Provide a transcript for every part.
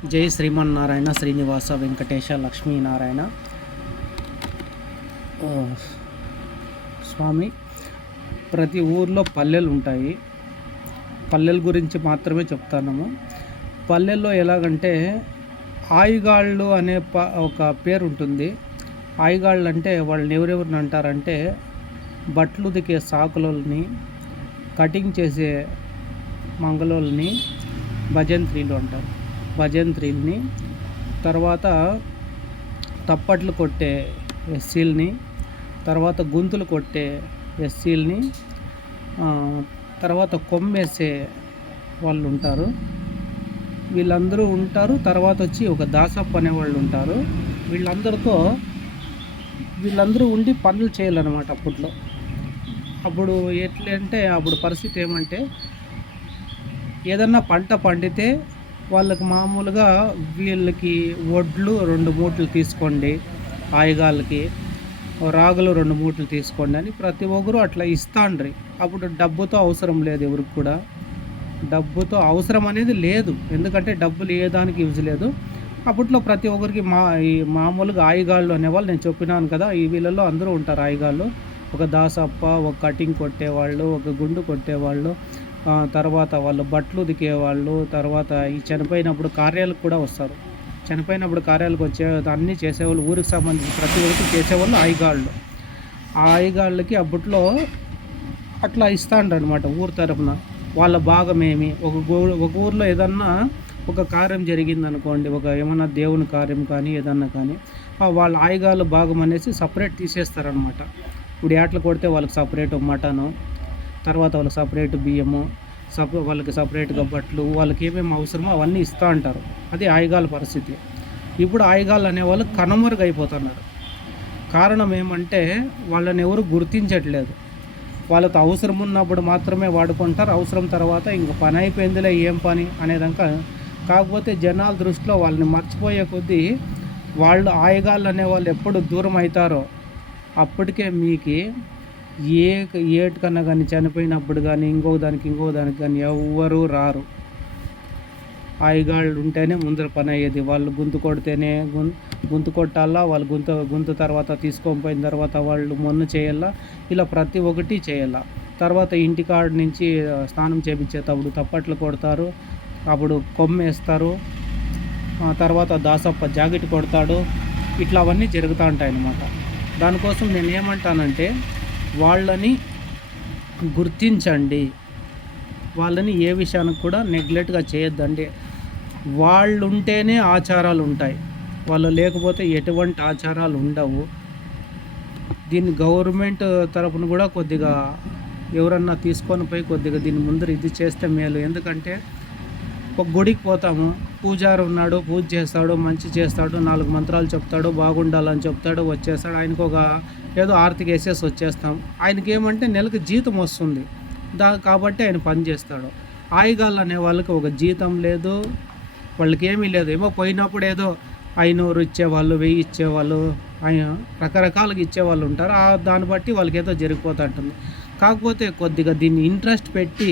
జై శ్రీమన్నారాయణ శ్రీనివాస వెంకటేశ లక్ష్మీనారాయణ స్వామి. ప్రతి ఊర్లో పల్లెలు ఉంటాయి. పల్లెల గురించి మాత్రమే చెప్తాము. పల్లెల్లో ఎలాగంటే ఆయిగాళ్ళు అనే ఒక పేరు ఉంటుంది. ఆయిగాళ్ళు అంటే వాళ్ళని ఎవరెవరిని అంటారంటే బట్టలు ఉతికే సాకులని, కటింగ్ చేసే మంగళోళ్ళని భజంత్రీలు అంటారు. భజంత్రీల్ని, తర్వాత తప్పట్లు కొట్టే ఎస్సీల్ని, తర్వాత గొంతులు కొట్టే ఎస్సీల్ని, తర్వాత కొమ్మేసే వాళ్ళు ఉంటారు. వీళ్ళందరూ ఉంటారు. తర్వాత వచ్చి ఒక దాసప్ప అనేవాళ్ళు ఉంటారు. వీళ్ళందరూ ఉండి పనులు చేయాలన్నమాట అప్పట్లో. అప్పుడు ఎట్లంటే అప్పుడు పరిస్థితి ఏమంటే ఏదన్నా పంట పండితే వాళ్ళకి మామూలుగా వీళ్ళకి వడ్లు 2 మూటలు తీసుకోండి, ఆయుగాళ్ళకి రాగులు 2 మూటలు తీసుకోండి అని ప్రతి ఒక్కరు అట్లా ఇస్తాండ్రి. అప్పుడు డబ్బుతో అవసరం లేదు, ఎవరికి కూడా డబ్బుతో అవసరం అనేది లేదు. ఎందుకంటే డబ్బులు ఏ దానికి యూజ్ లేదు. అప్పట్లో ప్రతి ఒక్కరికి ఈ మామూలుగా ఆయుగాళ్ళు అనేవాళ్ళు నేను చెప్పినాను కదా, ఈ వీళ్ళలో అందరూ ఉంటారు ఆయుగాళ్ళు. ఒక దాసప్ప, ఒక కటింగ్ కొట్టేవాళ్ళు, ఒక గుండు కొట్టేవాళ్ళు, తర్వాత వాళ్ళు బట్టలు ఉతికేవాళ్ళు, తర్వాత ఈ చనిపోయినప్పుడు కార్యాలకు కూడా వస్తారు. చనిపోయినప్పుడు కార్యాలకు వచ్చే అన్నీ చేసేవాళ్ళు, ఊరికి సంబంధించి ప్రతి ఒక్కరికి చేసేవాళ్ళు ఆయుగాళ్ళు. ఆ ఆయుగాళ్ళకి అప్పట్లో అట్లా ఇస్తాండ్రనమాట ఊరి తరఫున. వాళ్ళ భాగమేమి ఒక ఊరిలో ఏదన్నా ఒక కార్యం జరిగిందనుకోండి, ఒక ఏమన్నా దేవుని కార్యం కానీ ఏదన్నా కానీ వాళ్ళ ఆయుగాళ్ళు భాగం అనేసి సపరేట్ తీసేస్తారనమాట. ఇప్పుడు ఏటలు కొడితే వాళ్ళకి సపరేట్ మటను, తర్వాత వాళ్ళకి సపరేట్ బియ్యము, వాళ్ళకి సపరేట్గా బట్టలు, వాళ్ళకి ఏమేమి అవసరమో అవన్నీ ఇస్తూ ఉంటారు. అది ఆయుగాల పరిస్థితి. ఇప్పుడు ఆయుగాలు అనేవాళ్ళు కనుమరుగైపోతున్నారు. కారణం ఏమంటే వాళ్ళని ఎవరు గుర్తించట్లేదు. వాళ్ళతో అవసరం ఉన్నప్పుడు మాత్రమే వాడుకుంటారు. అవసరం తర్వాత ఇంక పని అయిపోయిందిలే, ఏం పని అనేదాకా. కాకపోతే జనాల దృష్టిలో వాళ్ళని మర్చిపోయే కొద్దీ వాళ్ళు ఆయుగాళ్ళు అనేవాళ్ళు ఎప్పుడు దూరం అవుతారో అప్పటికే మీకు ఏటికన్నా కానీ చనిపోయినప్పుడు కానీ ఇంకో దానికి కానీ ఎవ్వరూ రారు. ఆయుగాళ్ళు ఉంటేనే ముందర పని అయ్యేది. వాళ్ళు గొంతు కొడితేనే గొంతు కొట్టాలా, వాళ్ళు గొంతు తర్వాత తీసుకొని పోయిన తర్వాత వాళ్ళు మొన్ను చేయాలా, ఇలా ప్రతి ఒక్కటి చేయాలా. తర్వాత ఇంటికాడ నుంచి స్నానం చేయించేటప్పుడు తప్పట్లు కొడతారు, అప్పుడు కొమ్మేస్తారు, తర్వాత దాసప్ప జాకెట్ కొడతాడు. ఇట్లా అవన్నీ జరుగుతూ ఉంటాయి అన్నమాట. దానికోసం నేను ఏమంటానంటే వాళ్ళని గుర్తించండి. వాళ్ళని ఏ విషయానికి కూడా నెగ్లెక్ట్గా చేయొద్దండి. వాళ్ళు ఉంటేనే ఆచారాలు ఉంటాయి, వాళ్ళు లేకపోతే ఎటువంటి ఆచారాలు ఉండవు. దీన్ని గవర్నమెంట్ తరపున కూడా కొద్దిగా ఎవరన్నా తీసుకొని పోయి కొద్దిగా దీని ముందర ఇది చేస్తే మేలు. ఎందుకంటే ఒక గుడికి పోతాము, పూజారి ఉన్నాడు, పూజ చేస్తాడు, మంచి చేస్తాడు, 4 మంత్రాలు చెప్తాడు, బాగుండాలని చెప్తాడు, వచ్చేస్తాడు. ఆయనకు ఒక ఏదో ఆర్తికి వేసేసి వచ్చేస్తాం. ఆయనకి ఏమంటే నెలకు జీతం వస్తుంది, కాబట్టి ఆయన పని చేస్తాడు. ఆయుగాళ్ళు అనే వాళ్ళకి ఒక జీతం లేదు, వాళ్ళకి ఏమీ లేదు. ఏమో పోయినప్పుడు ఏదో 500 ఇచ్చేవాళ్ళు, 1000 ఇచ్చేవాళ్ళు, రకరకాలుగా ఇచ్చేవాళ్ళు ఉంటారు. దాన్ని బట్టి వాళ్ళకి ఏదో జరిగిపోతుంటుంది. కాకపోతే కొద్దిగా దీన్ని ఇంట్రెస్ట్ పెట్టి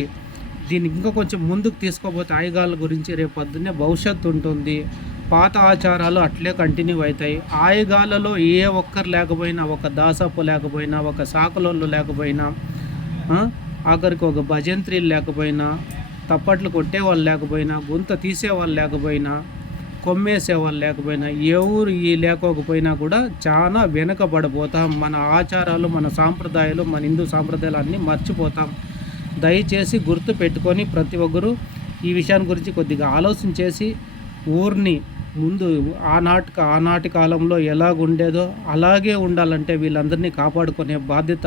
దీన్ని ఇంకా కొంచెం ముందుకు తీసుకోపోతే ఆయుగాళ్ళ గురించి రేపు పొద్దున్నే భవిష్యత్తు ఉంటుంది. పాత ఆచారాలు అట్లే కంటిన్యూ అవుతాయి. ఆయుగాళ్ళలో ఏ ఒక్కరు లేకపోయినా, ఒక దాసప్పు లేకపోయినా, ఒక సాకులోళ్ళు లేకపోయినా, ఆఖరికి ఒక భజంత్రీలు లేకపోయినా, తప్పట్లు కొట్టేవాళ్ళు లేకపోయినా, గుంత తీసేవాళ్ళు లేకపోయినా, కొమ్మేసేవాళ్ళు లేకపోయినా, ఎవరు ఈ లేకపోయినా కూడా చాలా వెనుకబడిపోతాం. మన ఆచారాలు, మన సాంప్రదాయాలు, మన హిందూ సాంప్రదాయాలు అన్నీ మర్చిపోతాం. దయచేసి గుర్తు పెట్టుకొని ప్రతి ఒక్కరూ ఈ విషయాన్ని గురించి కొద్దిగా ఆలోచన చేసి ఊరిని ముందు ఆనాటి కాలంలో ఎలాగుండేదో అలాగే ఉండాలంటే వీళ్ళందరినీ కాపాడుకునే బాధ్యత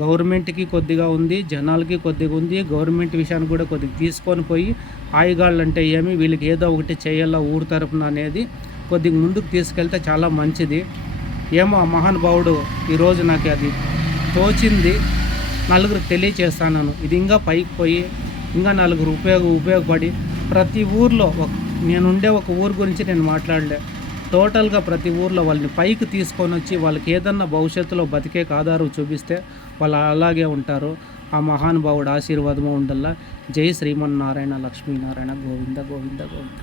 గవర్నమెంట్కి కొద్దిగా ఉంది, జనాలకి కొద్దిగా ఉంది. గవర్నమెంట్ విషయాన్ని కూడా కొద్దిగా తీసుకొని పోయి ఆయుగాళ్ళు అంటే ఏమి, వీళ్ళకి ఏదో ఒకటి చేయాలా ఊరు తరపున అనేది కొద్దిగా ముందుకు తీసుకెళ్తే చాలా మంచిది. ఏమో ఆ మహానుభావుడు ఈరోజు నాకు అది తోచింది, నలుగురికి తెలియచేస్తాను. ఇది ఇంకా పైకి పోయి ఇంకా నలుగురు ఉపయోగపడి ప్రతి ఊర్లో నేనుండే ఒక ఊరు గురించి నేను మాట్లాడలే, టోటల్గా ప్రతి ఊర్లో వాళ్ళని పైకి తీసుకొని వచ్చి వాళ్ళకి ఏదన్నా భవిష్యత్తులో బతికే ఆధారం చూపిస్తే వాళ్ళు అలాగే ఉంటారు. ఆ మహానుభావుడు ఆశీర్వాదము ఉండల్లా. జై శ్రీమన్నారాయణ లక్ష్మీనారాయణ. గోవింద గోవింద గోవింద.